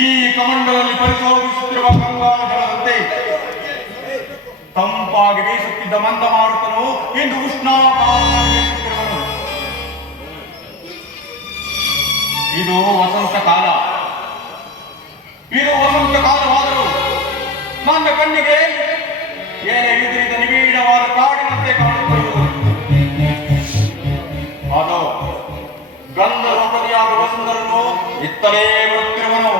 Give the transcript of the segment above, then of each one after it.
ಈ ಕಮಂಡಲದಲ್ಲಿ ಪರಿಶೋಧಿಸುತ್ತಿರುವ ಗಂಗಾ ಜಲದಂತೆ ತಂಪಾಗಿ ಬೀಸುತ್ತಿದ್ದ ಮಂದ ಮಾರುತನು ಇಂದು ಉಷ್ಣಾಕಾರವನ್ನು. ಇದು ವಸಂತ ಕಾಲ. ಇದು ವಸಂತ ಕಾಲವಾದರೂ ನನ್ನ ಕಣ್ಣಿಗೆ ಎಲೆ ಇದ್ರಿದ ನಿಬಿಡವಾದ ಕಾಡಿನಂತೆ ಕಾಣುತ್ತಿರುವುದು. ಅದು ಗಂಧರ್ವಪತಿಯಾದ ವಸುಂಧರನು ಇತ್ತಲೇ ಬರುತ್ತಿರುವನು.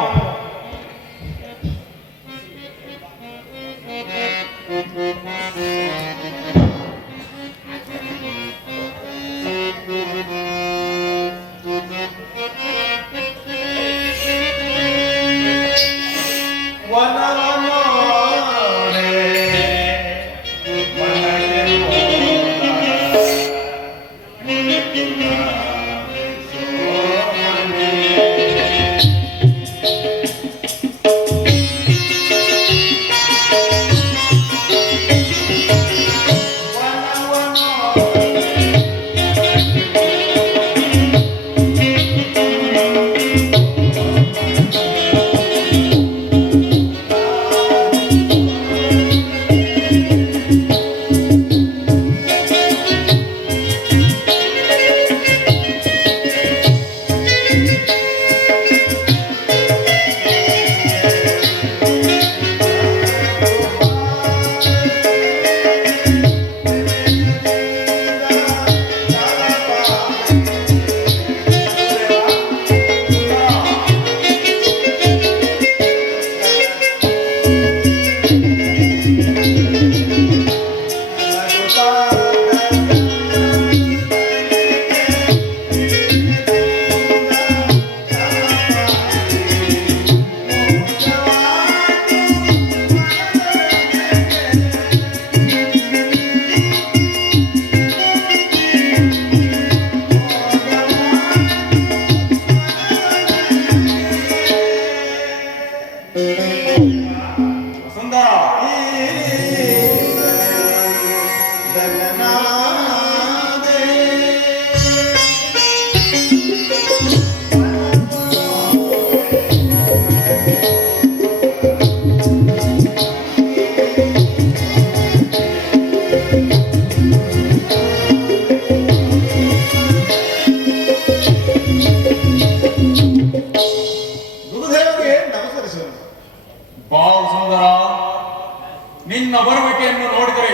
ನಿನ್ನ ಬರುವಿಕೆಯನ್ನು ನೋಡಿದರೆ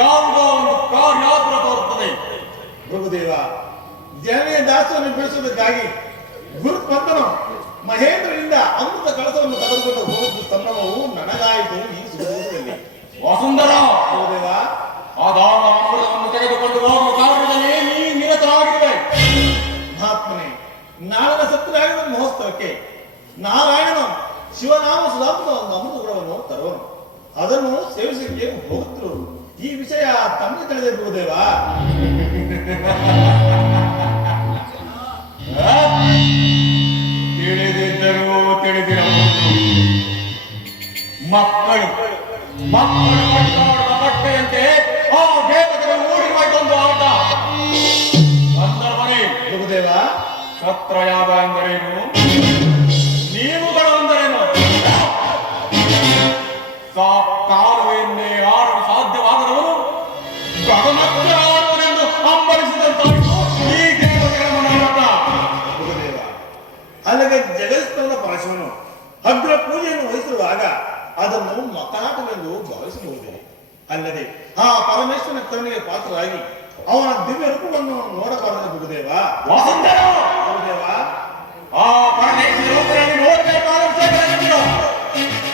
ಯಾವುದೋ ಒಂದು ಕಾರ್ಯಾತುರ ತೋರುತ್ತದೆ. ಪ್ರಭುದೇವ, ಜನನೇ ದಾಸವನ್ನು ಬಿಡಿಸುವುದಕ್ಕಾಗಿ ಗುರುಪಂತನು ಮಹೇಂದ್ರನಿಂದ ಅಮೃತ ಕಳಸವನ್ನು ತೆಗೆದುಕೊಂಡು ಹೋಗುವ ಸಂಭ್ರಮವು ನನಗಾಯಿತು ಈ ಸುಖದಲ್ಲಿ. ವಸುಂಧರ, ಪ್ರಭುದೇವ, ಆದಾನ ಅಮೃತವನ್ನು ತೆಗೆದುಕೊಂಡು ಹೋಗುವ ಕಾರಣದಲ್ಲಿ ನೀ ನಿರತರಾಗಿರುವೆ. ಮಹಾತ್ಮನೇ, ನಾಳಿನ ಸತ್ಯನಾರಾಯಣ ಮಹೋತ್ಸವಕ್ಕೆ ನಾರಾಯಣನು ಶಿವನಾಮ ಸುಧಾತ್ಮ ಒಂದು ಅಮೃತ ಗುಣವನ್ನು ತರುವನು. ಅದನ್ನು ಸೇವಿಸಲಿಕ್ಕೆ ಹೋಗುತ್ತಿರು. ಈ ವಿಷಯ ತಮಗೆ ತಿಳಿದೇ ಪ್ರಭುದೇವ. ತಿಳಿದಿದ್ದರೂ ತಿಳಿದಿರಬಹುದು. ಮಕ್ಕಳು ಆಡುವ ಬಟ್ಟೆಯಂತೆ ಆ ದೇವತೆಗಳು ಓಡಿ ಮಾಡಿಕೊಂಡು ಆಟ ಅಂದವರೇ. ಪ್ರಭುದೇವ, ಸತ್ರಯಾಗ ಎಂದರೇನು? ನೀವುಗಳು ಅಂದರೇನು? ಕಾಲುವೆಯನ್ನೇ ಆಡಲು ಸಾಧ್ಯವಾಗದವರು ಗಗನಕ್ಕೆ ಆಡುವನೆಂದು ಹಂಬಲಿಸಿದಂತಾಯಿತು ಈ ದೇವತೆಗಳ ಮನೋರಥ. ಪ್ರಭುದೇವ, ಅಲ್ಲದೆ ಜಗತ್ಸ್ಥಾನದ ಪರಶುವನು ಅಗ್ರ ಪೂಜೆಯನ್ನು ವಹಿಸಿರುವಾಗ ಅದನ್ನು ಮಕ್ಕಳಾಟವೆಂದು ಭಾವಿಸಬಹುದೇ? ಅಲ್ಲದೆ ಆ ಪರಮೇಶ್ವರನ ಕರುಣೆಗೆ ಪಾತ್ರರಾಗಿ ಅವನ ದಿವ್ಯ ರೂಪವನ್ನು ನೋಡಬಾರದು ಪ್ರಭುದೇವ. ವಸುಂಧರ, ಪ್ರಭುದೇವ, ಆ ಪರಮೇಶ್ವರ ರೂಪದಲ್ಲಿ ನೋಡಬೇಕಾದ ವಿಷಯಗಳೇನು?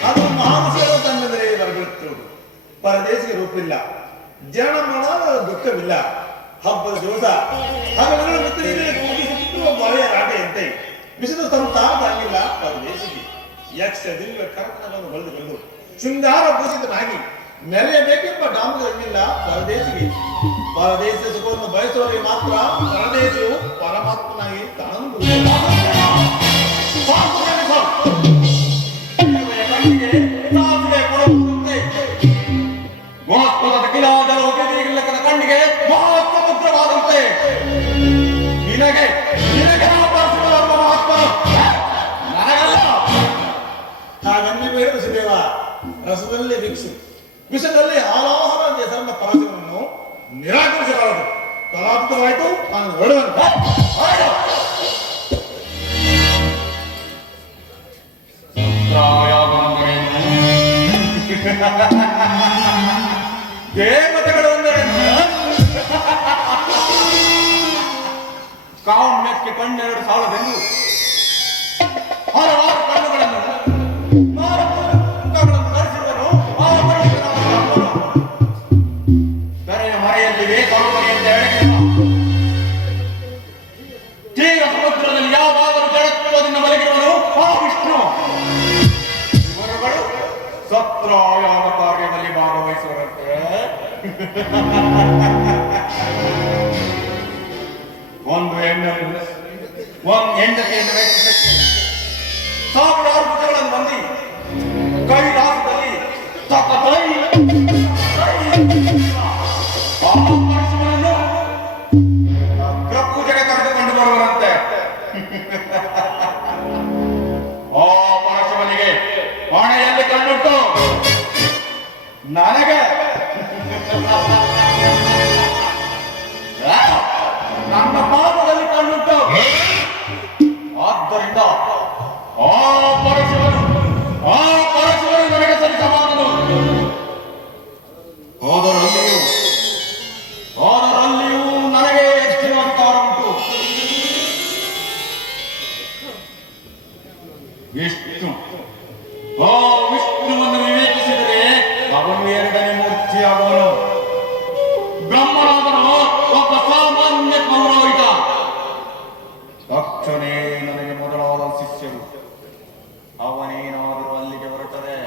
ಅದು ಮಹಾನುಷೇವ ತನ್ನೆದರೆ ಹೊರಬಿಡುತ್ತಿರುವುದು. ಪರದೇಶಿಗೆ ರೂಪಿಲ್ಲ, ಜನ ಮಾಡಲು ದುಃಖವಿಲ್ಲ. ಹಬ್ಬದ ದಿವಸ ಹಗಲುಗಳು ಮಿತ್ರರಿಗೆ ಕೂಗಿಸುತ್ತಿರುವ ಬಾಳೆಯ ರಾಟೆಯಂತೆ ವಿಷದ ಸಂತಾನ ಆಗಿಲ್ಲ ಪರದೇಶಿಗೆ. ಯಕ್ಷ ದಿವ್ಯ ಕರ್ಕಣಗಳನ್ನು ಬಳಿದುಕೊಂಡು ಶೃಂಗಾರ ಭೂಷಿತನಾಗಿ ಮೆರೆಯಬೇಕೆಂಬ ಡಾಂಬರವಿಲ್ಲ ಪರದೇಶಿಗೆ. ಪರದೇಶ ಸುಖವನ್ನು ಬಯಸುವವರಿಗೆ ಮಾತ್ರ ಪರದೇಶವು ಪರಮಾತ್ಮನಾಗಿ ಕಾಣಲು ಕಣ್ಣಿಗೆ ಮಹಾಸಮುದ್ರವಾದಂತೆ ನಿನಗೆ ಮಹಾತ್ಮ ನನಗಲ್ಲ. ಹಾಗನ್ನೇ ಬೇಡ ವಸುದೇವ. ರಸದಲ್ಲಿ ಭಿಕ್ಷು, ವಿಷದಲ್ಲಿ ಆಲಾಹರ ಹೆಸರನ್ನ ಪರಶುವನ್ನು ನಿರಾಕರಿಸಬಾರದು. ಕಲಾತ್ಮಕವಾಯಿತು, ನಾನು ಹೊರಡುವನು. ದೇವತೆಗಳು ಅಂದರೇನು? ಕಾಮ್ಯಕ್ಕೆ ಕಣ್ಣೆರಡು ಸಾಲದೆಂದು ಹಲವಾರು ಕಣ್ಣುಗಳನ್ನು ಧರಿಸಿರುವನು ಆ ಪರಮೇಶ್ವರನು. ಬೆರೆಯ ಮರೆಯಲ್ಲಿದೆ ಕರುಮರೆಯಂತೆ ಎಳೆದಿರುವ ತೀರ ಸಮುದ್ರದಲ್ಲಿ ಯಾವಾಗಲೂ ಜಡತ್ವದಿಂದ ಮಲಗಿರುವನು ಆ ವಿಷ್ಣು. ಇವರುಗಳು ಸತ್ರಾಯಾಮ ಕಾರ್ಯದಲ್ಲಿ ಭಾಗವಹಿಸುವರಂತೆ. ಒಂದು ಹೆಂಡತಿಯನ್ನು ವೆಚ್ಚಿಸಕ್ಕೆ ಸಾವಿರಾರು ಭುಜಗಳನ್ನು ಹೊಂದಿ ಕೈಲಾಸದಲ್ಲಿ ಅಗ್ರ ಪೂಜೆಗೆ ಕರೆದುಕೊಂಡು ಬರುವರಂತೆ. ಆ ಪರಶುವನಿಗೆ ಹಣೆಯಲ್ಲಿ ಕಣ್ಣುಂಟು, ನನಗೆ ನನ್ನ ಪಾಪದಲ್ಲಿ ಕಣ್ಣುಂಟು. ಆದ್ದರಿಂದ ಆ ಪರಶುವನು ನನಗೆ ಸರಿಸಬಾರದು. ಹೋದರಲ್ಲಿಯೂ ನನಗೆ ಹೆಚ್ಚಿನ ಅಧಿಕಾರ ಉಂಟು. ವಿಷ್ಣುವನ್ನು ವಿವೇಚಿಸಿದರೆ ಅವನು ಎರಡನೇ ಮೂರ್ತಿಯಾಗುವನು. ಬ್ರಹ್ಮನಾದನು ಒಬ್ಬ ಸಾಮಾನ್ಯ ಪೌರೋಹಿತ. ತಕ್ಷಣೇ ನನಗೆ ಮೊದಲಾದ ಶಿಷ್ಯರು. ಅವನೇನಾದರೂ ಅಲ್ಲಿಗೆ ಹೊರಟರೆ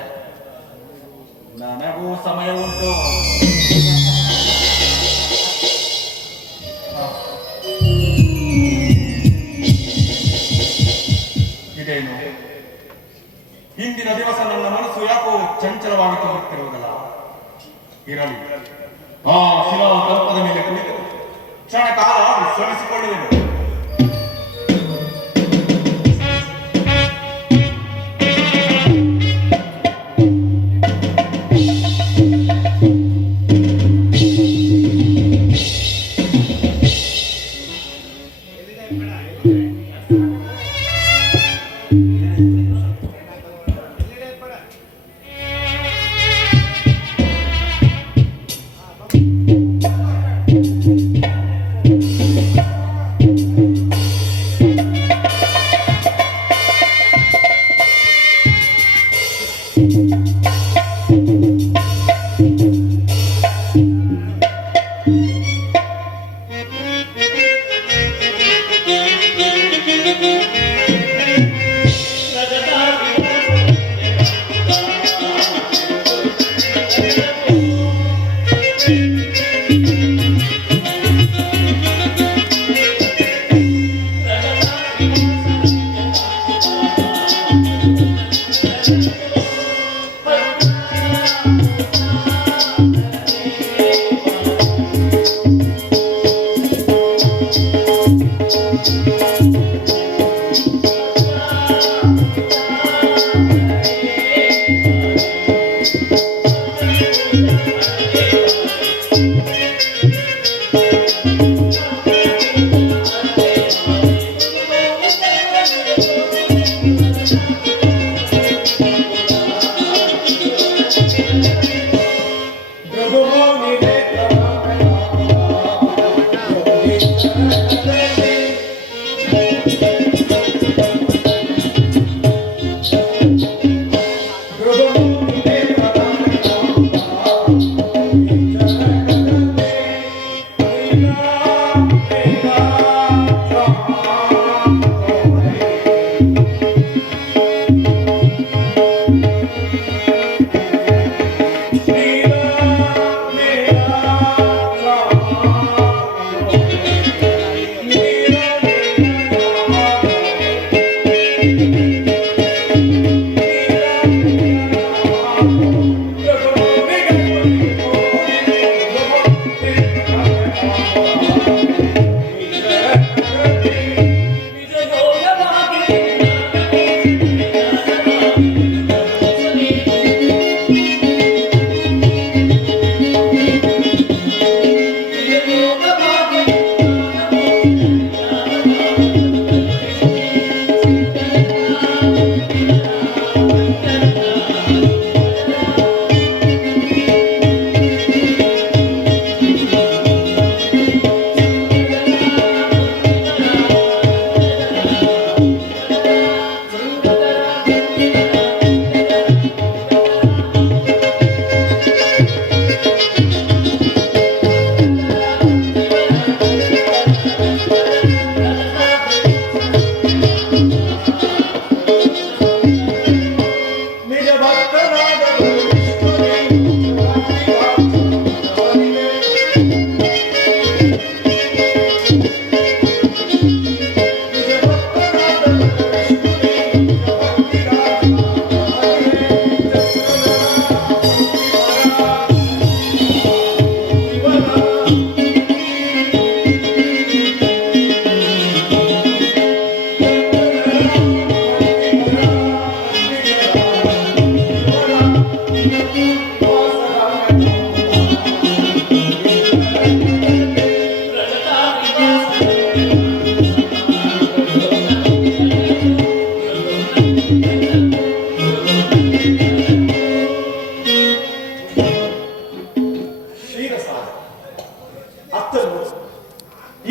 ನನಗೂ ಸಮಯ ಉಂಟು. ಇದೇನು ಹಿಂದಿನ ದಿವಸ ನನ್ನ ಮನಸ್ಸು ಯಾಕೋ ಚಂಚಲವಾಗಿ ತೋರುತ್ತಿರುವುದಲ್ಲ. ಇರಲಿ, ಆ ಶಿಲಾ ಕಲ್ಪದ ಮೇಲೆ ಕುಳಿತು ಕ್ಷಣ ಕಾಲ ವಿಶ್ರಮಿಸಿಕೊಳ್ಳುವೆನು.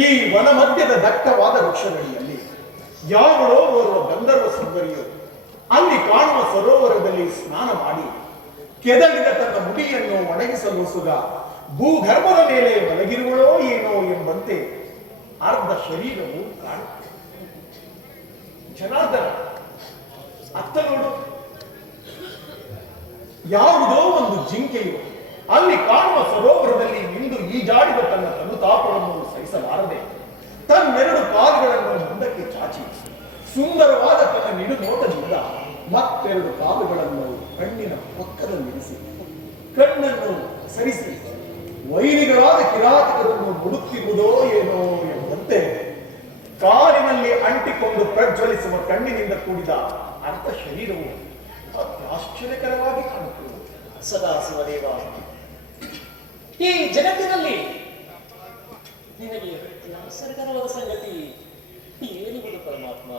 ಈ ವನ ಮಧ್ಯದ ದಟ್ಟವಾದ ವೃಕ್ಷಗಳಿಯಲ್ಲಿ ಯಾವಳೋ ಓರ್ವ ಗಂಧರ್ವ ಸುಂದರಿಯು ಅಲ್ಲಿ ಕಾಣುವ ಸರೋವರದಲ್ಲಿ ಸ್ನಾನ ಮಾಡಿ ಕೆದರಿದ ತನ್ನ ಮುಡಿಯನ್ನು ಒಣಗಿಸಲು ಸುಗ ಭೂಗರ್ಭದ ಮೇಲೆ ಮಲಗಿರುವಳೋ ಏನೋ ಎಂಬಂತೆ ಅರ್ಧ ಶರೀರವು ಕಾಣುತ್ತೆ. ಜನಾರ್ದನ ಅತ್ತ ನೋಡು, ಯಾವುದೋ ಒಂದು ಜಿಂಕೆಯು ಅಲ್ಲಿ ಕಾಣುವ ಸರೋವರದಲ್ಲಿ ನಿಂದು ಈಜಾಡಿದ ತನ್ನ ತನುತಾಪವನ್ನು ಸಹಿಸಲಾರದೆ ತನ್ನೆರಡು ಕಾಲುಗಳನ್ನು ಮುಂದಕ್ಕೆ ಚಾಚಿ ಸುಂದರವಾದ ತನ್ನ ನಿಡು ನೋಟದಿಂದ ಮತ್ತೆರಡು ಕಾಲುಗಳನ್ನು ಕಣ್ಣಿನ ಪಕ್ಕದಲ್ಲಿರಿಸಿ ಕಣ್ಣನ್ನು ಸರಿಸಿ ವೈರಿಗಳಾದ ಕಿರಾತಕರನ್ನು ಮುಡುತ್ತಿರುವುದೋ ಏನೋ ಎಂಬಂತೆ ಕಾಲಿನಲ್ಲಿ ಅಂಟಿಕೊಂಡು ಪ್ರಜ್ವಲಿಸುವ ಕಣ್ಣಿನಿಂದ ಕೂಡಿದ ಅರ್ಧ ಶರೀರವು ಆಶ್ಚರ್ಯಕರವಾಗಿ ಕಾಣುತ್ತದೆ. ಸದಾ ಶಿವದೇವ, ಈ ಜಗತ್ತಿನಲ್ಲಿ ನಿನಗೆ ಆಶ್ಚರ್ಯಕರವಾದ ಸಂಗತಿ ಏನುವುದು ಪರಮಾತ್ಮ?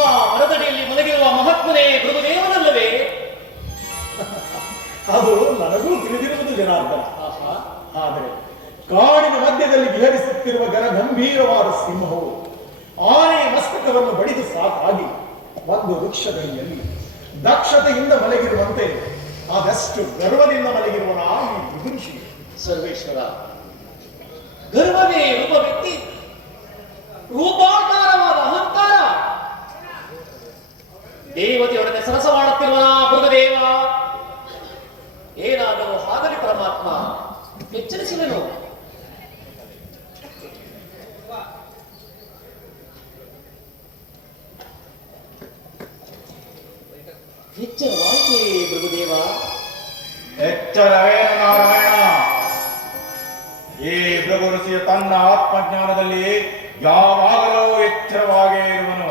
ಆ ಮರದಡಿಯಲ್ಲಿ ಮಲಗಿರುವ ಮಹಾತ್ಮನೇ ಭೃಗುದೇವನಲ್ಲವೇ? ಅದು ನನಗೂ ತಿಳಿದಿರುವುದು ಜನಾರ್ದನ. ಆಹಾ, ಆದರೆ ಕಾಡಿನ ಮಧ್ಯದಲ್ಲಿ ವಿಹರಿಸುತ್ತಿರುವ ಗಂಭೀರವಾದ ಸಿಂಹವು ಆನೆಯ ಮಸ್ತಕವನ್ನು ಬಡಿದು ಸಾಕಾಗಿ ಒಂದು ವೃಕ್ಷಗಳಿಯಲ್ಲಿ ದಕ್ಷತೆಯಿಂದ ಮಲಗಿರುವಂತೆ ಅದಷ್ಟು ಗರ್ವದಿಂದ ಮಲಗಿರುವ ಈ ವಿದುಷಿ. ಸರ್ವೇಶ್ವರ, ಗರ್ವವೇ ರೂಪ ವ್ಯಕ್ತಿ, ರೂಪಾಕಾರವಾದ ಅಹಂಕಾರ. ದೇವತೆಯೊಡನೆ ಸರಸ ಮಾಡುತ್ತಿರುವ ಭೃಗುದೇವ, ಏನಾದರೂ ಹಾಗಲಿ ಪರಮಾತ್ಮ, ಎಚ್ಚರಿಸುವೆನು. ಎಚ್ಚರವಾಯಿತೇ ಭೃಗುದೇವ? ಎಚ್ಚರವೇನು ನಾರಾಯಣ? ಈ ಭೃಗು ಋಷಿಯು ತನ್ನ ಆತ್ಮಜ್ಞಾನದಲ್ಲಿ ಯಾವಾಗಲೂ ಎಚ್ಚರವಾಗೇ ಇರುವನು.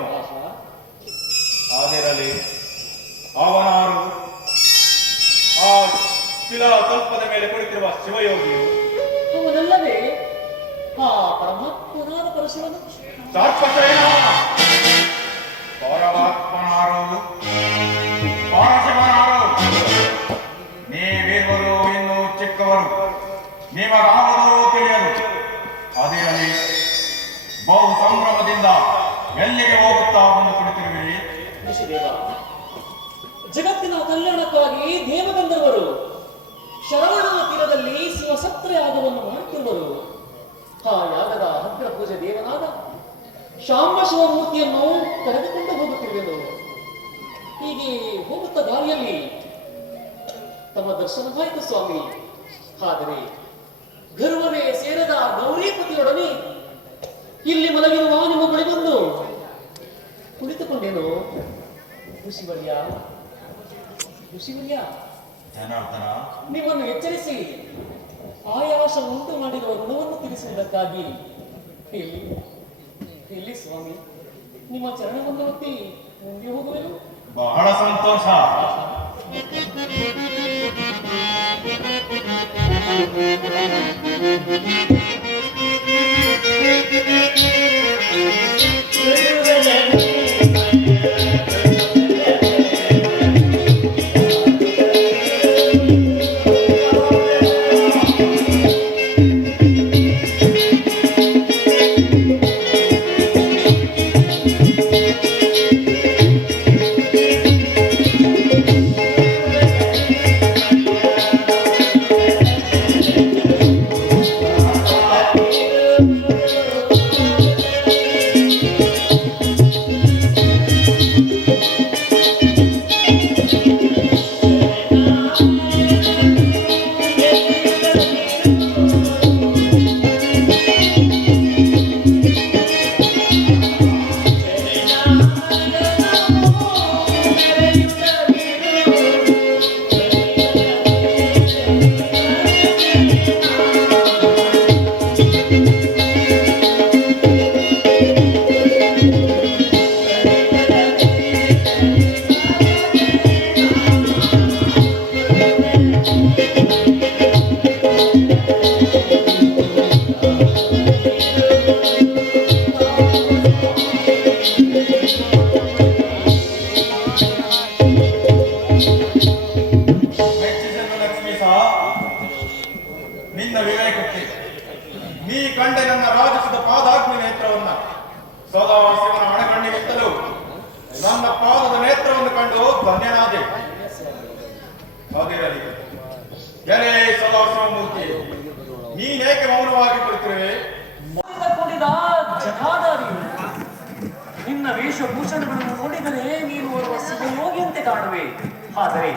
ಆದಿರಲಿ ಅವನಾರು ಆ ಶಿಲಾ ತಲ್ಪದ ಮೇಲೆ ಕುಳಿತಿರುವ ಶಿವಯೋಗಿಯು ಅವನಲ್ಲವೇ ಆ ಪರಮಾತ್ಮನಾದ ಪರಶಿವನು? ಸರ್ಪಶಯನ ಪರಮಾತ್ಮನಾರು ಪರಶಿವನಾರು. ನೀವಿರುವರು ಇನ್ನೂ ಚಿಕ್ಕವರು, ನಿಮಗಾವುದೂ ತಿಳಿಯದು. ಅದಿರಲಿ ಬಹು ಸಂಭ್ರಮದಿಂದ ಎಲ್ಲಿಗೆ ಹೋಗುತ್ತಾ ಬಂದು ಕುಳಿತಿರುವಿರಿ? ಋಷಿದೇವ, ಜಗತ್ತಿನ ಕಲ್ಯಾಣಕ್ಕಾಗಿ ದೇವಗಂಧರ್ವರು ಶರವಣನ ತೀರದಲ್ಲಿ ಶಿವಸತ್ರ ಯಾಗವನ್ನು ಮಾಡುತ್ತಿರುವರು. ಆ ಯಾಗದ ಅಗ್ರ ಪೂಜೆ ದೇವನಾದ ಶಾಂಬ ಶಿವಮೂರ್ತಿಯನ್ನು ಕರೆದುಕೊಂಡು ಹೋಗುತ್ತಿರುವೆನು. ಹೀಗೆ ಹೋಗುತ್ತ ದಾರಿಯಲ್ಲಿ ತಮ್ಮ ದರ್ಶನವಾಯಿತು ಸ್ವಾಮಿ. ಆದರೆ ಗರ್ವವೇ ಸೇರದ ಗೌರೀಪತಿಯೊಡನೆ ಇಲ್ಲಿ ಮಲಗಿರುವ ನಿಮ್ಮ ಬಳಿ ಬಂದು ಕುಳಿತುಕೊಂಡೇನು. ಋಷಿವರ್ಯ, ಋಷಿವರ್ಯ, ಜನಾರ್ದನ, ನಿಮ್ಮನ್ನು ಎಚ್ಚರಿಸಿ ಆಯಾಸ ಉಂಟು ಮಾಡಿರುವ ಋಣವನ್ನು ತಿಳಿಸುವುದಕ್ಕಾಗಿ ಎಲ್ಲಿ ಎಲ್ಲಿ ಸ್ವಾಮಿ ನಿಮ್ಮ ಚರಣವನ್ನು ಒತ್ತಿ ಮುಂದೆ ಹೋಗುವೆನು. ಬಹಳ ಸಂತೋಷ. ನೀ ಕಂಡೆ ನನ್ನ ರಾಜಸದ ಪಾದಾಗ್ನಿ ನೇತ್ರವನ್ನ ಸದಾ ಶಿವನ ಹಣಗಣ್ಣಿಗಿಂತಲೂ ನನ್ನ ಪಾದದ ನೇತ್ರವನ್ನು ಕಂಡು ಧನ್ಯನಾದೆ. ಅದಿರಲಿ ಎಲೆ ಸದಾ ಶಿವಮೂರ್ತಿ, ನೀನೇಕೆ ಮೌನವಾಗಿ ಕುಳಿತಿರುವೆ? ಕೂಡಿದ ಜನಾಧಾರಿ, ನಿನ್ನ ವೇಷಭೂಷಣಗಳನ್ನು ನೋಡಿದರೆ ನೀನು ಓರ್ವ ಶಿವಯೋಗಿಯಂತೆ ಕಾಣುವೆ. ಆದರೆ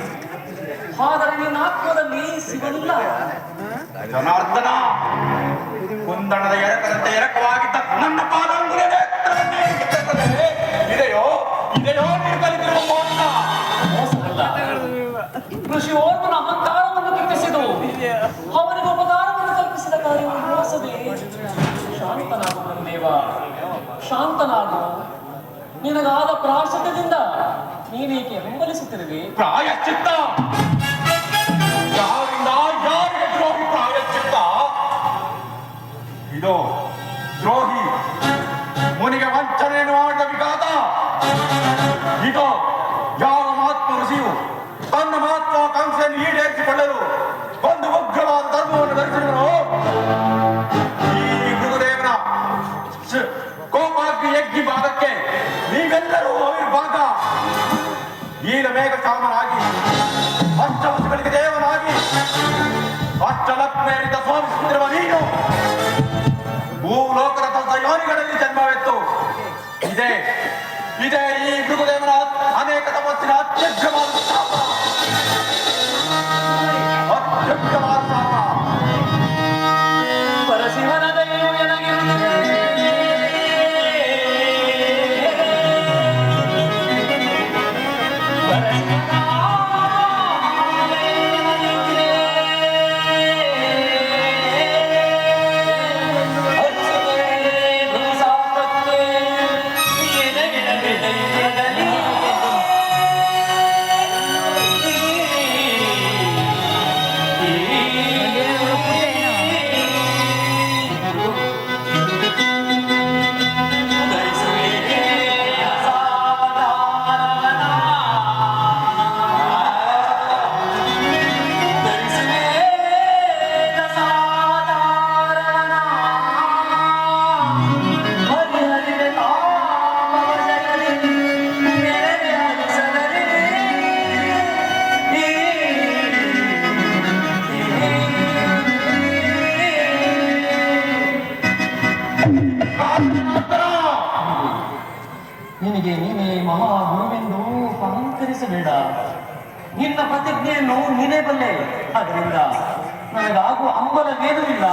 ನಿನ್ನ ಆತ್ಮದಲ್ಲಿ ಶಿವನಿಲ್ಲ. ಜನಾರ್ದನ, ಕುಂದಣದ ಎರಕದಂತೆ ಎರಕವಾಗಿದ್ದ ನನ್ನ ಪಾದಾಂಗುಲ ನೇತ್ರವನ್ನೇ ಇದೆಯೋ ಇದೆಯೋ ನೀವು ಕಲಿತಿರುವ ಮೋಸ? ಮೋಸವಲ್ಲ, ಕೃಷಿ ಓರ್ವನ ಅಹಂಕಾರವನ್ನು ಕಿತ್ತಿಸಿದು ಅವನಿಗೆ ಉಪಕಾರವನ್ನು ಕಲ್ಪಿಸಿದ ಕಾರ್ಯವು ಮೋಸವೇ? ಶಾಂತನಾಗು ನನ್ನ ದೇವ, ಶಾಂತನಾಗು. ನಿನಗಾದ ಪ್ರಾಶ್ಚಿತ್ಯದಿಂದ ನೀನೇಕೆ ಹಂಬಲಿಸುತ್ತಿರುವೆ? ಪ್ರಾಯಶ್ಚಿತ್ತ ಯಾರಿಂದ ಯಾರಿಗೆ ದ್ರೋಹಿ ಪ್ರಾಯಶ್ಚಿತ್ತ? ಇದು ದ್ರೋಹಿ ಮುನಿಗೆ ವಂಚನೆಯನ್ನು ಮಾಡಿದ ವಿಘಾತ. ಇದು ಯಾವ ಮಹಾತ್ಮ ಋಷಿಯು ತನ್ನ ಮಹತ್ವಾಕಾಂಕ್ಷೆಯನ್ನು ಈಡೇರಿಸಿಕೊಳ್ಳಲು ಒಂದು ಉಗ್ರವಾದ ಧರ್ಮವನ್ನು ಧರಿಸಿದನು. ಈ ಗುರುದೇವನ ಕೋಪಾಗ್ನಿ ಯಜ್ಞಿ ಭಾಗಕ್ಕೆ ನೀವೆಲ್ಲರೂ ಅವಿರ್ಭಾಗ. ಈಗ ಮೇಘ ಚಾಮನಾಗಿ ಅಷ್ಟವಸುಗಳಿಗೆ ದೇವನಾಗಿ ಅಷ್ಟಲಕ್ಷ್ಮಿಯರಿಂದ ಸ್ವಾಮಿಸುತ್ತಿರುವ ನೀನು ಭೂಲೋಕದ ಯೋನಿಗಳಲ್ಲಿ ಜನ್ಮವೆತ್ತು. ಇದೇ ಈ ಮೃಗುದೇವನ ಅನೇಕ ತಪಸ್ಸಿನ ಅತ್ಯಗ್ರವಾದ ಶಾಪ. ಅತ್ಯಗ್ರವಾದ ಶಾಪ. ಪರಶಿವನ ದಯೆಯು ಎನಗಿರುತ್ತದೆ. ನಿನಗೆ ನೀನೇ ಮಹಾಗುರುವೆಂದು ಅಹಂಕರಿಸಬೇಡ. ನಿನ್ನ ಪ್ರತಿಜ್ಞೆಯನ್ನು ನೀನೇ ಬಲ್ಲೆ. ಅದರಿಂದ ನನಗಾಗುವ ಹಂಬಲವೇನೂ ಇಲ್ಲ.